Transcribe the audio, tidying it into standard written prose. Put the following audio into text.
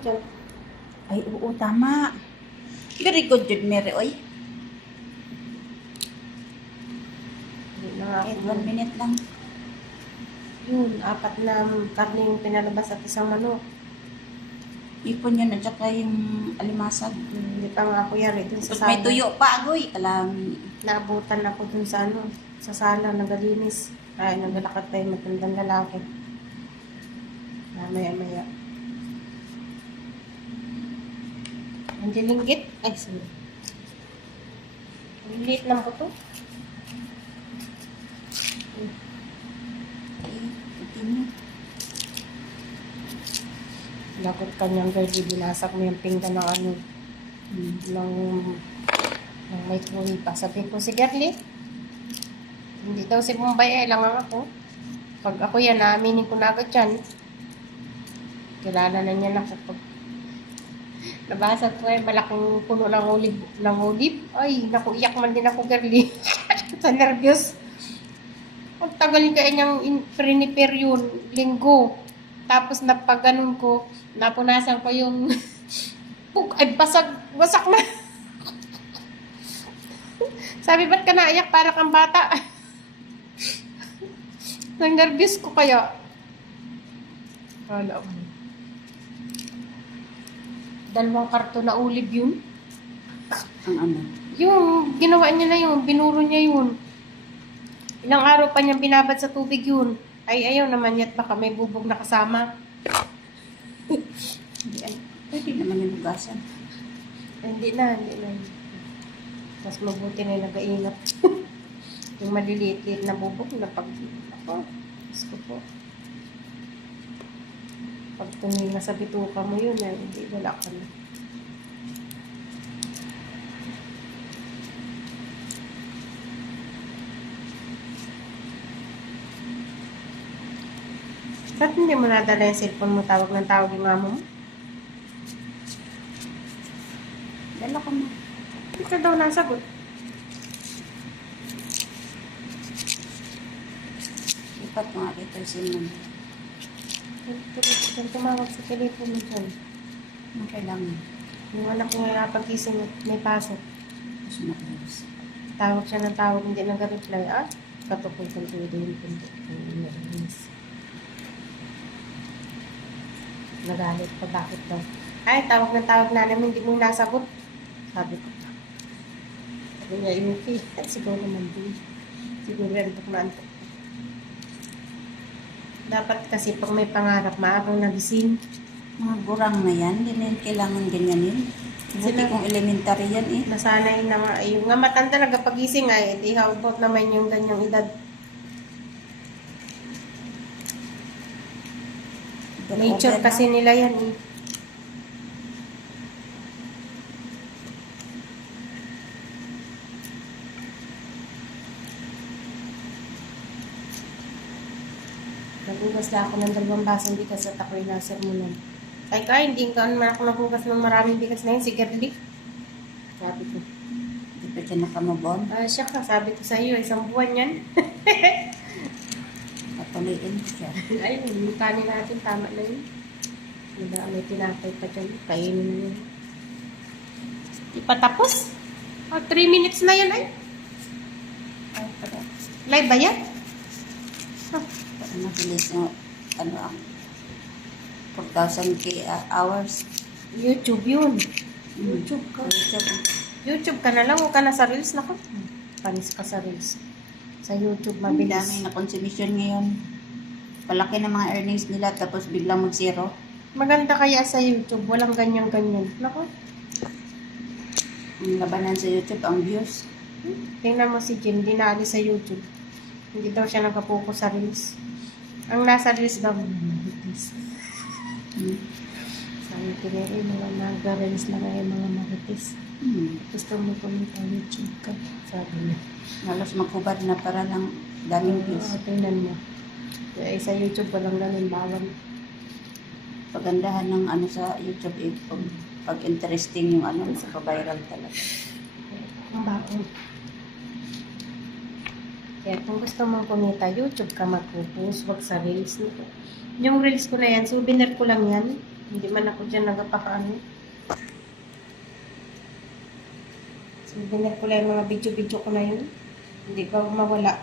dyan. Ay, oo, tama. Very good, Jude Mary, oy. Hindi na nga ako. 1 minute lang. Yun, 4 na karne yung pinalabas at isang manok. Ipon yun at saka yung alimasag. Hindi pa nga ako yari dun sa Tapos may sala. tuyo pa, agoy. Kalami. Naabutan ako dun sa sa sala, nagalinis. Ay, naglalakad pa yung matandang lalaki. Maya-maya. Ang dilinggit. Ay, sige. Ang liit ng buto. Ay, continue. Lakot kanyang girlie, binasak mo yung pinggan ng ano, ng may tuloy pa. Sabi ko, si Girlie, hindi daw si Bombay, lang ako. Pag ako yan, naaminin ko na agad yan. Kilala na niya na kapag nabasa ko ay malaking puno ng olive. Ay, naku, iyak man din ako, Girlie. Sa nervyos. Ang tagal kaya niyang priniper yun, linggo. Tapos napaganon ko, napunasan ko yung ay wasak na. Sabi, ba't ka naiyak para kang bata? Nang nervous ko kaya. Wala mo. 2 karton na olive yun. Ang ano? Yung ginawa niya na yun, binuro niya yun. Ilang araw pa niyang binabad sa tubig yun. Ay, ayaw naman yat, baka may bubog na kasama. Pwede naman yung hugasan. Hindi na. Mas mabuti na yung nag-aingat. Yung maliliit-liit na bubog na pag... Ako, gusto po. Pag tumingin sa bituka mo yun, eh, hindi wala ka na. Ba't hindi mo nadala yung cellphone mo, tawag ng tawag yung amo mo? Dala ko na. Hindi ka daw nasagot. Ipat ko nga kita yung Tumawag sa telepono mo dyan. ang kailangan. Yung anak ko nga pag-ising may pasok. Gusto na close. Tawag siya ng tawag, hindi nag-reply. Katukol kang tuwid yung pinto. Nagalit pa, bakit daw? Ay, tawag ng tawag na namin, hindi mo nasagot. Sabi ko. Sabi niya, okay. Siguro naman din. Siguro antok na antok. Dapat kasi pag may pangarap, maagang nagising. Mga gurang na yan, hindi na kailangan ganyanin. Buti kung elementary yan eh. Nasanay na nga. Yung nga matanda talaga pagising ay, di how about naman yung ganyang edad. Nature kasi nila yan eh. Nagugas na ako ng 2 basong bigas at ako'y nasermonan. Ay ka, hindi ka naman ako nagugas ng maraming bigas na yun, si Girlie. Sabi ko. Hindi pa dyan nakamabon. Siya ka, sabi ko sa iyo, 1 buwan yan. Patuloyin siya. Ayun, yung kanin natin, tama na yun. May tinapay pa dyan, kainin na yun. Di pa tapos? 3 minutes na yan ay. Ay, pala. Live ba yan? Para mabilis yung ano ang 4,000 hours. YouTube yun. YouTube ka. YouTube ka na lang, huwag ka na sa Reels. Nako, panis ka sa Reels. Sa YouTube, Ang mabilis. dami na consumption ngayon. Palaki ng mga earnings nila tapos biglang mag-zero. Maganda kaya sa YouTube, walang ganyan-ganyan. Nako, Ang labanan sa YouTube, ang views. tingnan mo si Jim, dinali sa YouTube. Hindi daw siya nagkapokus sa Reels. Ang nasa Reels daw, marites. Sabi ko na mga nag-Reels na ngayon, mga marites. Gusto mo kumita YouTube ka, sabi niya. Halos maghubad na para ng daming views. Tingnan mo. Kaya sa YouTube, walang ganun, bawal. Pagandahan ng ano sa YouTube, pag interesting yung ano, viral talaga. Ang baon. Kaya kung gusto mong kumita, YouTube ka mag-focus, wag sa Reels. Yung Reels ko na yan, souvenir ko lang yan. Hindi man ako dyan nagpakaano. So, dinner ko lang yung mga video-video ko na yun. Hindi ba mawala.